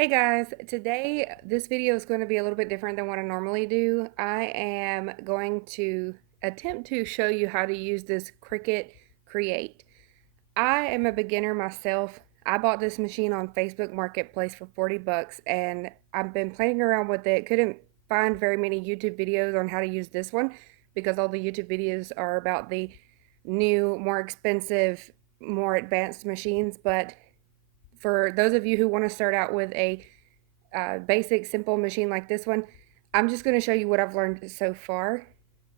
Hey guys, today this video is going to be a little bit different than what I normally do. I am going to attempt to show you how to use this Cricut Create. I am a beginner myself. I bought this machine on Facebook Marketplace for 40 bucks and I've been playing around with it. Couldn't find very many YouTube videos on how to use this one because all the YouTube videos are about the new, more expensive, more advanced machines, but for those of you who want to start out with a basic, simple machine like this one, I'm just going to show you what I've learned so far,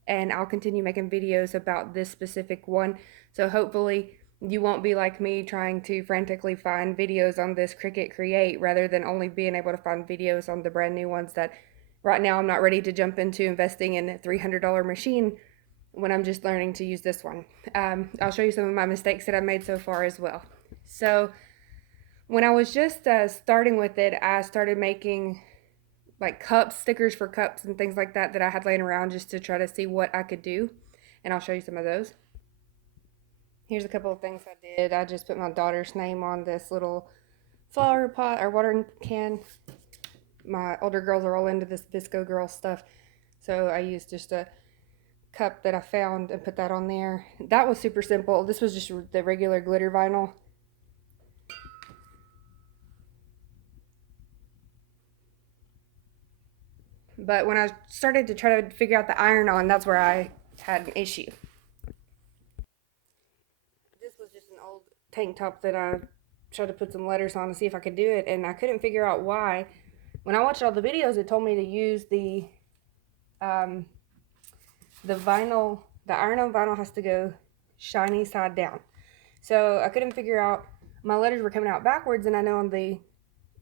and I'll continue making videos about this specific one. So hopefully you won't be like me trying to frantically find videos on this Cricut Create rather than only being able to find videos on the brand new ones that right now I'm not ready to jump into investing in a $300 machine when I'm just learning to use this one. I'll show you some of my mistakes that I've made so far as well. So when I was just starting with it, I started making like cups, stickers for cups and things like that I had laying around just to try to see what I could do. And I'll show you some of those. Here's a couple of things I did. I just put my daughter's name on this little flower pot or watering can. My older girls are all into this Visco Girl stuff. So I used just a cup that I found and put that on there. That was super simple. This was just the regular glitter vinyl. But when I started to try to figure out the iron-on, that's where I had an issue. This was just an old tank top that I tried to put some letters on to see if I could do it, and I couldn't figure out why. When I watched all the videos, it told me to use the vinyl. The iron-on vinyl has to go shiny side down. So I couldn't figure out, my letters were coming out backwards, and I know on the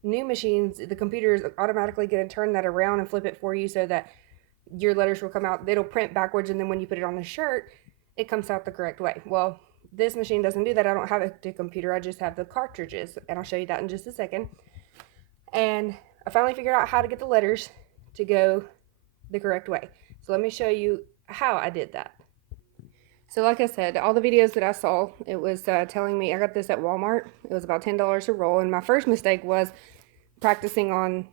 new machines, the computer is automatically going to turn that around and flip it for you so that your letters will come out, it'll print backwards, and then when you put it on the shirt, it comes out the correct way. Well, this machine doesn't do that. I don't have a computer, I just have the cartridges, and I'll show you that in just a second. And I finally figured out how to get the letters to go the correct way. So let me show you how I did that. So like I said, all the videos that I saw, it was telling me, I got this at Walmart. It was about $10 a roll, and my first mistake was practicing on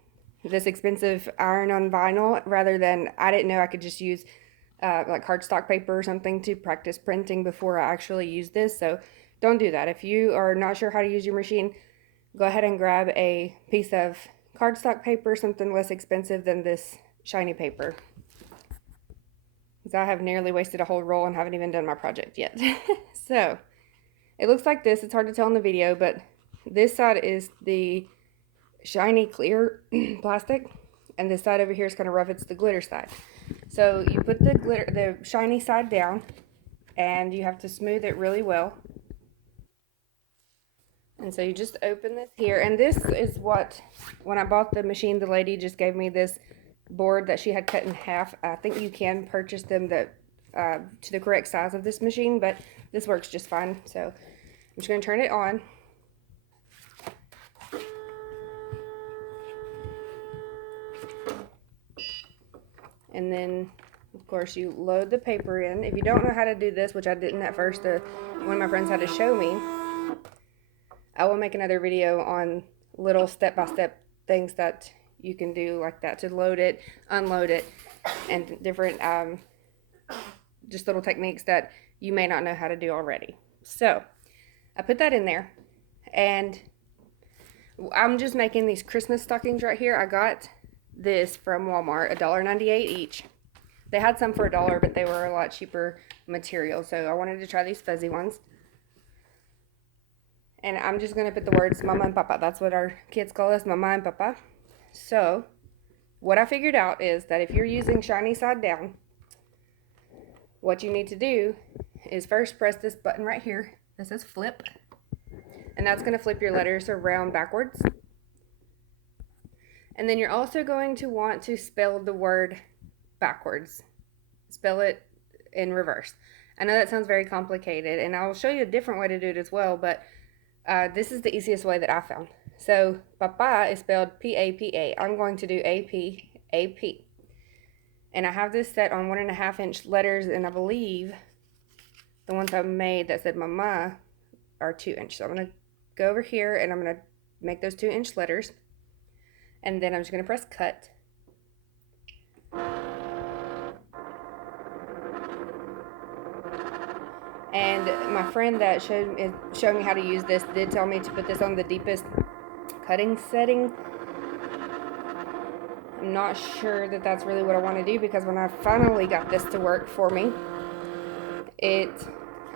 this expensive iron-on vinyl rather than, I didn't know I could just use like cardstock paper or something to practice printing before I actually use this. So don't do that. If you are not sure how to use your machine, go ahead and grab a piece of cardstock paper, something less expensive than this shiny paper. Because I have nearly wasted a whole roll and haven't even done my project yet. So it looks like this. It's hard to tell in the video, but this side is the shiny clear plastic, and this side over here is kind of rough. It's the glitter side. So you put the shiny side down, and you have to smooth it really well. And so you just open this here, and this is what, when I bought the machine, the lady just gave me this board that she had cut in half. I think you can purchase them that to the correct size of this machine, but this works just fine. So I'm just going to turn it on. And then, of course, you load the paper in. If you don't know how to do this, which I didn't at first, one of my friends had to show me, I will make another video on little step-by-step things that you can do like that to load it, unload it, and different just little techniques that you may not know how to do already. So I put that in there, and I'm just making these Christmas stockings right here. I got this from Walmart, $1.98 each. They had some for $1, but they were a lot cheaper material, so I wanted to try these fuzzy ones. And I'm just going to put the words Mama and Papa. That's what our kids call us, Mama and Papa. So what I figured out is that if you're using shiny side down, what you need to do is first press this button right here that says flip, and that's going to flip your letters around backwards. And then you're also going to want to spell the word backwards. Spell it in reverse. I know that sounds very complicated, and I'll show you a different way to do it as well, but this is the easiest way that I found. So Papa is spelled P-A-P-A. I'm going to do A-P-A-P. And I have this set on 1.5 inch letters, and I believe the ones I made that said Mama are 2 inch. So I'm going to go over here, and I'm going to make those 2 inch letters. And then I'm just going to press cut. And my friend that showed me how to use this did tell me to put this on the deepest cutting setting. I'm not sure that that's really what I want to do, because when I finally got this to work for me, it,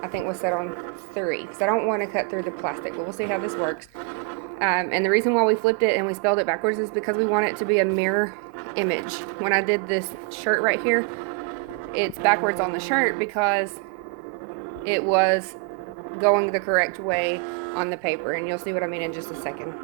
I think, was set on 3. So I don't want to cut through the plastic, but we'll see how this works. And the reason why we flipped it and we spelled it backwards is because we want it to be a mirror image. When I did this shirt right here, it's backwards on the shirt because it was going the correct way on the paper, and you'll see what I mean in just a second.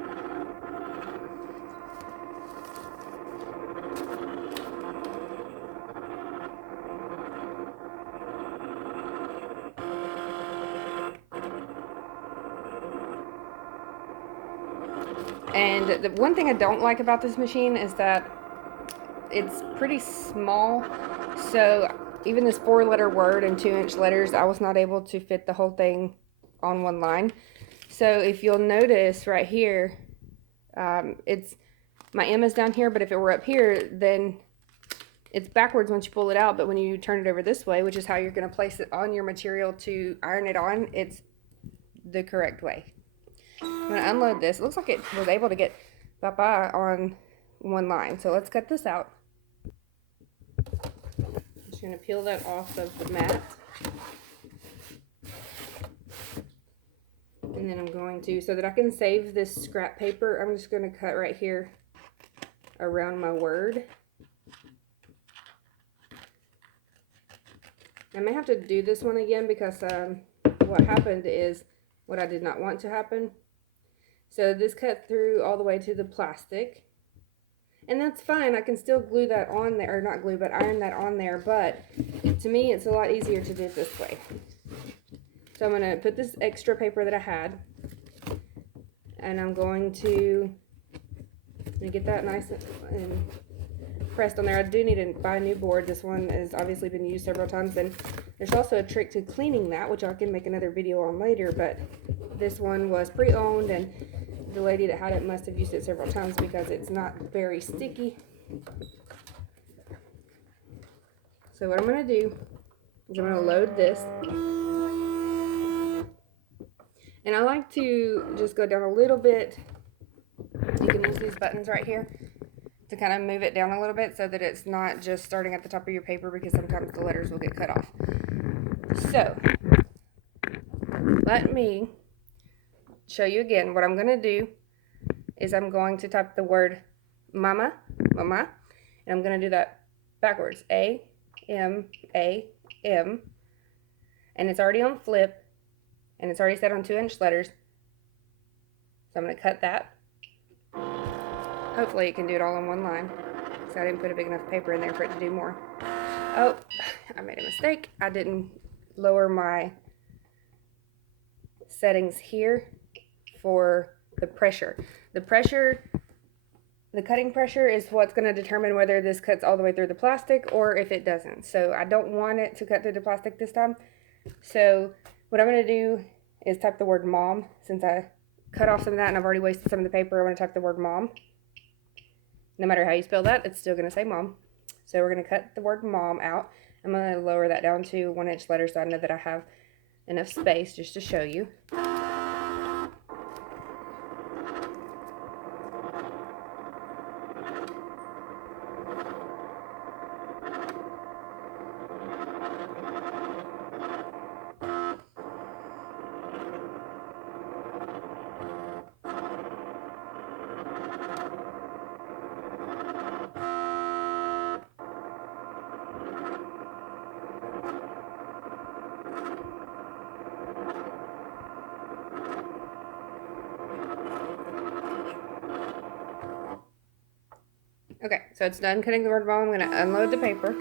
And the one thing I don't like about this machine is that it's pretty small, so even this 4-letter word and 2-inch letters, I was not able to fit the whole thing on one line. So if you'll notice right here, it's, my M is down here, but if it were up here, then it's backwards once you pull it out. But when you turn it over this way, which is how you're going to place it on your material to iron it on, it's the correct way. I'm going to unload this. It looks like it was able to get bye-bye on one line. So let's cut this out. I'm just going to peel that off of the mat. And then I'm going to, so that I can save this scrap paper, I'm just going to cut right here around my word. I may have to do this one again because what happened is what I did not want to happen. So this cut through all the way to the plastic. And that's fine. I can still glue that on there, or not glue, but iron that on there. But to me, it's a lot easier to do it this way. So I'm going to put this extra paper that I had, and I'm going to get that nice and pressed on there. I do need to buy a new board. This one has obviously been used several times, and there's also a trick to cleaning that, which I can make another video on later, but this one was pre-owned, and the lady that had it must have used it several times because it's not very sticky. So what I'm going to do is I'm going to load this. And I like to just go down a little bit. You can use these buttons right here to kind of move it down a little bit so that it's not just starting at the top of your paper, because sometimes the letters will get cut off. So let me show you again. What I'm going to do is I'm going to type the word mama, mama, and I'm going to do that backwards. A-M-A-M. And it's already on flip, and it's already set on 2-inch letters. So I'm going to cut that. Hopefully it can do it all in one line, so I didn't put a big enough paper in there for it to do more. Oh, I made a mistake. I didn't lower my settings here for the pressure. The cutting pressure is what's going to determine whether this cuts all the way through the plastic or if it doesn't. So I don't want it to cut through the plastic this time. So what I'm going to do is type the word mom. Since I cut off some of that and I've already wasted some of the paper, I'm going to type the word mom. No matter how you spell that, it's still going to say mom. So we're going to cut the word mom out. I'm going to lower that down to 1-inch letters so I know that I have enough space just to show you. Okay, so it's done cutting the word mom. I'm going to unload the paper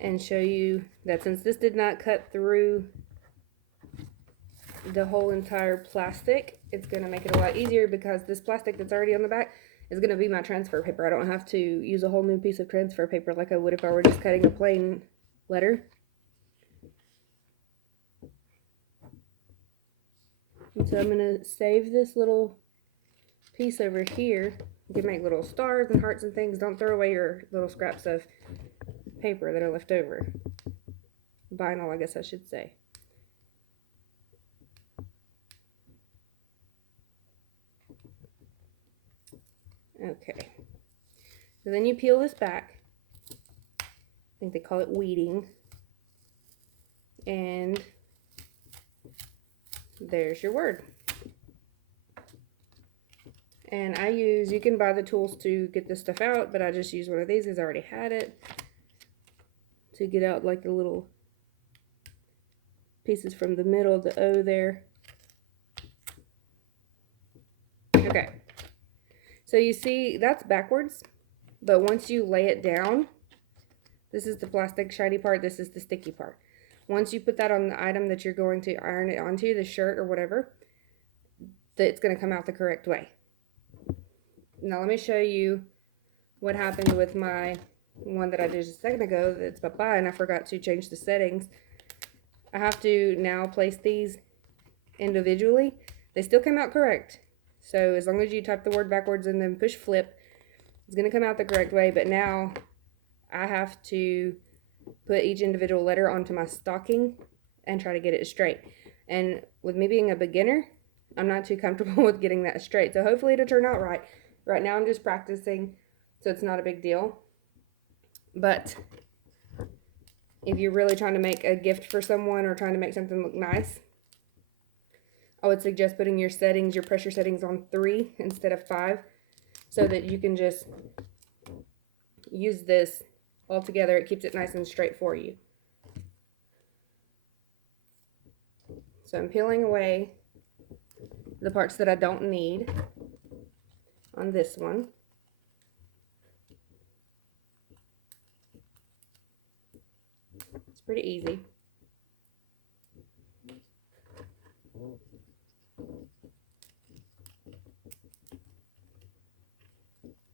and show you that since this did not cut through the whole entire plastic, it's going to make it a lot easier, because this plastic that's already on the back is going to be my transfer paper. I don't have to use a whole new piece of transfer paper like I would if I were just cutting a plain letter. And so I'm going to save this little piece over here. You can make little stars and hearts and things. Don't throw away your little scraps of paper that are left over. Vinyl, I guess I should say. Okay. So then you peel this back. I think they call it weeding. And there's your word. And you can buy the tools to get this stuff out, but I just use one of these because I already had it, to get out like the little pieces from the middle of the O there. Okay, so you see that's backwards, but once you lay it down, this is the plastic shiny part, this is the sticky part. Once you put that on the item that you're going to iron it onto, the shirt or whatever, it's going to come out the correct way. Now let me show you what happened with my one that I did just a second ago. That's bye-bye, and I forgot to change the settings. I have to now place these individually. They still come out correct. So as long as you type the word backwards and then push flip, it's going to come out the correct way. But now I have to put each individual letter onto my stocking and try to get it straight. And with me being a beginner, I'm not too comfortable with getting that straight. So hopefully it'll turn out right. Right now I'm just practicing, so it's not a big deal. But if you're really trying to make a gift for someone or trying to make something look nice, I would suggest putting your settings, your pressure settings on 3 instead of 5, so that you can just use this all together. It keeps it nice and straight for you. So I'm peeling away the parts that I don't need on this one. It's pretty easy.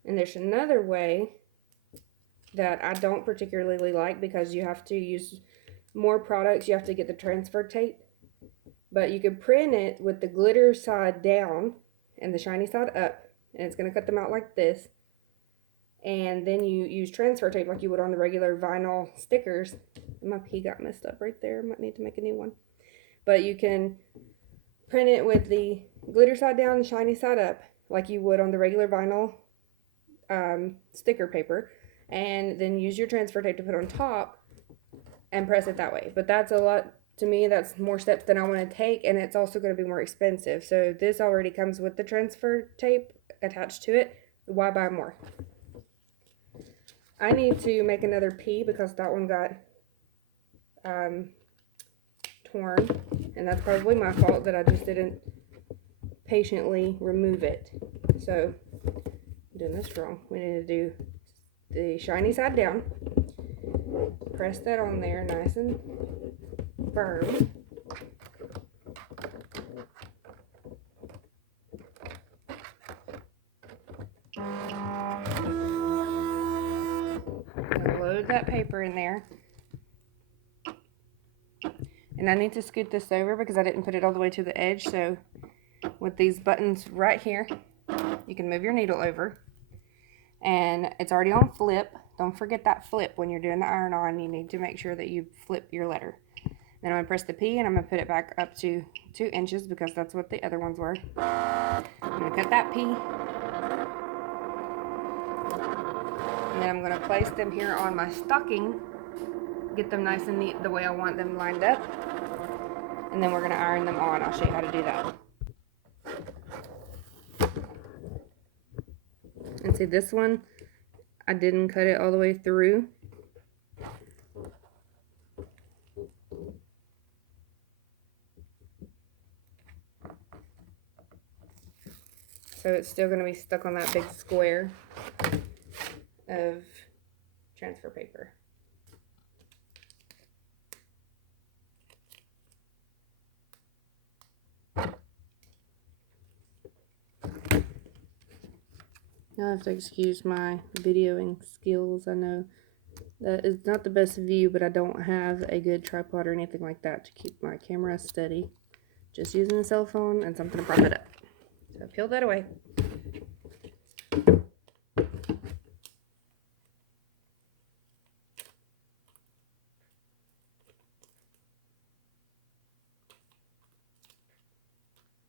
And there's another way that I don't particularly like, because you have to use more products. You have to get the transfer tape. But you can print it with the glitter side down and the shiny side up. And it's going to cut them out like this. And then you use transfer tape like you would on the regular vinyl stickers. My P got messed up right there. Might need to make a new one. But you can print it with the glitter side down, the shiny side up, like you would on the regular vinyl sticker paper. And then use your transfer tape to put on top and press it that way. But that's a lot, to me, that's more steps than I want to take, and it's also going to be more expensive. So this already comes with the transfer tape attached to it. Why buy more? I need to make another P because that one got torn, and that's probably my fault that I just didn't patiently remove it. So I'm doing this wrong. We need to do the shiny side down, press that on there nice and firm. Load that paper in there. And I need to scoot this over because I didn't put it all the way to the edge. So with these buttons right here, you can move your needle over. And it's already on flip. Don't forget that flip when you're doing the iron on. You need to make sure that you flip your letter. Then I'm going to press the P, and I'm going to put it back up to 2 inches because that's what the other ones were. I'm going to cut that P. And then I'm going to place them here on my stocking. Get them nice and neat the way I want them lined up. And then we're going to iron them on. I'll show you how to do that. And see, this one, I didn't cut it all the way through. So it's still going to be stuck on that big square of transfer paper. Now I have to excuse my videoing skills. I know that is not the best view, but I don't have a good tripod or anything like that to keep my camera steady. just using a cell phone and something to prop it up. So peel that away.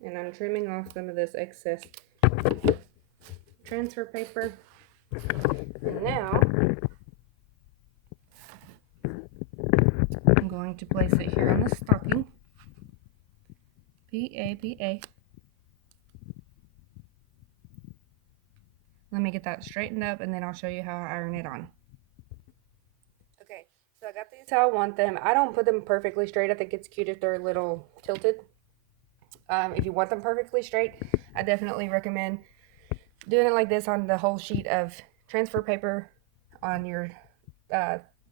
And I'm trimming off some of this excess transfer paper. And now I'm going to place it here on the stocking. P-A-P-A. Let me get that straightened up and then I'll show you how I iron it on. Okay, so I got these how I want them. I don't put them perfectly straight. I think it's cute if they're a little tilted. If you want them perfectly straight, I definitely recommend doing it like this on the whole sheet of transfer paper on your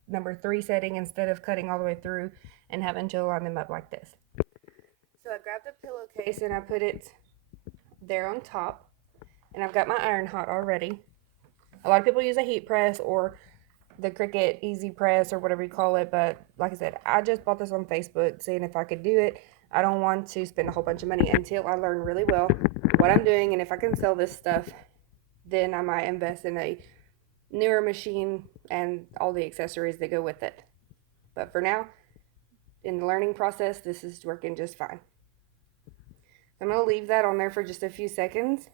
number 3 setting instead of cutting all the way through and having to line them up like this. So I grabbed a pillowcase and I put it there on top, and I've got my iron hot already. A lot of people use a heat press or the Cricut Easy Press or whatever you call it, but like I said, I just bought this on Facebook seeing if I could do it. I don't want to spend a whole bunch of money until I learn really well what I'm doing, and if I can sell this stuff, then I might invest in a newer machine and all the accessories that go with it. But for now, in the learning process, this is working just fine. I'm going to leave that on there for just a few seconds.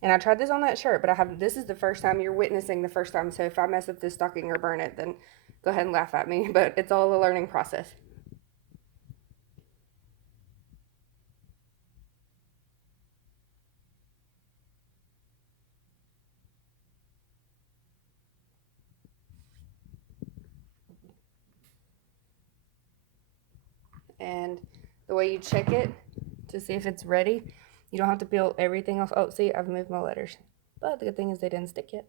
And I tried this on that shirt, but this is the first time you're witnessing the first time. So if I mess up this stocking or burn it, then go ahead and laugh at me. But it's all a learning process. And the way you check it to see if it's ready, you don't have to peel everything off. Oh, see, I've moved my letters. But the good thing is they didn't stick yet.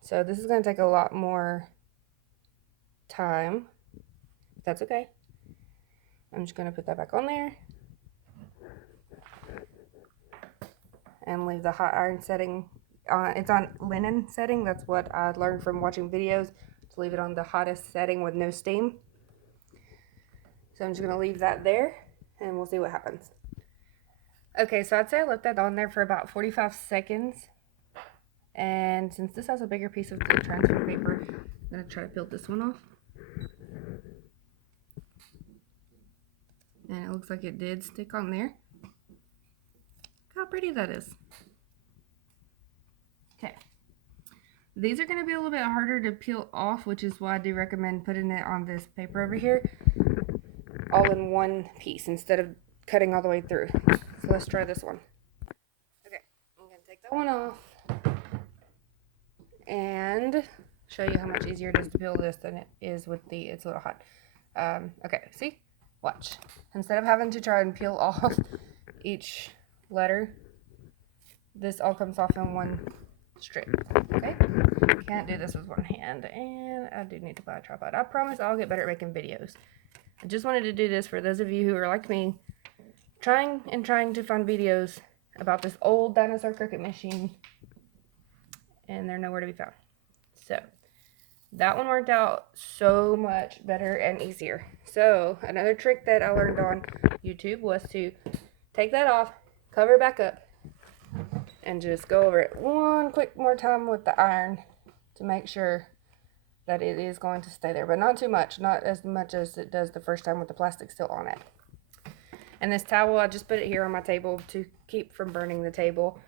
So this is going to take a lot more time. That's okay. I'm just going to put that back on there. And leave the hot iron setting. It's on linen setting. That's what I learned from watching videos. To leave it on the hottest setting with no steam. So I'm just going to leave that there. And we'll see what happens. Okay, so I'd say I left that on there for about 45 seconds. And since this has a bigger piece of the transfer paper, I'm going to try to peel this one off. And it looks like it did stick on there. Look how pretty that is. Okay. These are going to be a little bit harder to peel off, which is why I do recommend putting it on this paper over here. All in one piece instead of cutting all the way through. So let's try this one. Okay, I'm going to take that one off and show you how much easier it is to peel this than it is with it's a little hot. Okay, see? Watch. Instead of having to try and peel off each letter, this all comes off in one strip. Okay? You can't do this with one hand, and I do need to buy a tripod. I promise I'll get better at making videos. I just wanted to do this for those of you who are like me, trying to find videos about this old dinosaur Cricut machine, and they're nowhere to be found. So that one worked out so much better and easier. So another trick that I learned on YouTube was to take that off, cover it back up, and just go over it one quick more time with the iron to make sure that it is going to stay there, but not too much, not as much as it does the first time with the plastic still on it. And this towel, I just put it here on my table to keep from burning the table,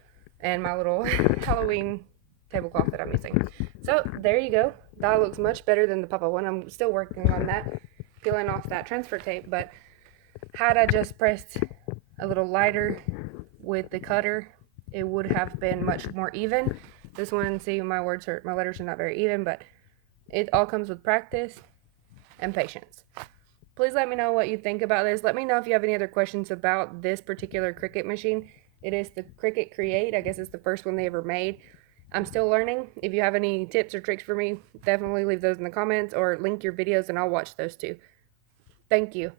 and my little Halloween tablecloth that I'm using. So there you go. That looks much better than the Papa one. I'm still working on that, peeling off that transfer tape, but had I just pressed a little lighter with the cutter, it would have been much more even. This one, see, my letters are not very even, but it all comes with practice and patience. Please let me know what you think about this. Let me know if you have any other questions about this particular Cricut machine. It is the Cricut Create. I guess it's the first one they ever made. I'm still learning. If you have any tips or tricks for me, definitely leave those in the comments or link your videos and I'll watch those too. Thank you.